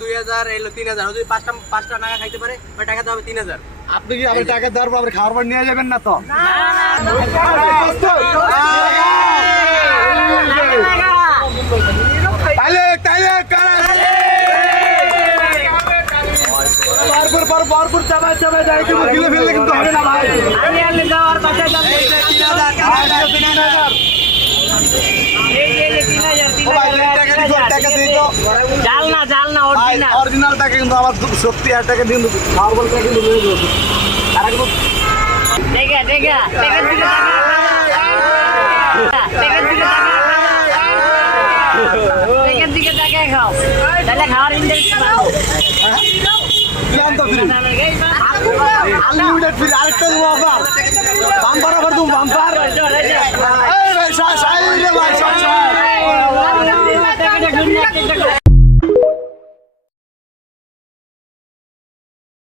2000 এলো 3000 যদি পাঁচটা টাকা খাইতে পারে ওই টাকা হবে 3000। আপনি কি আমার টাকা দেওয়ার পর খাওয়ার পর নিয়ে যাবেন না তো? বারবার চাবাই যাই কিন্তু গিলে ফেললে কিন্তু হবে না ভাই। আমি আর যাওয়ার পাশে যাবে 3000 জাল না অরিজিনাল টাকা কিন্তু আমার সত্যি আর টাকা দিন খাওয়ার বলতে কিন্তু আর একদম খাওয়ার ইন্ডেক্স আনলিমিটেড ফ্রি আরেকটা দেবো আবার বাম্পার আবার দেবো বাম্পার।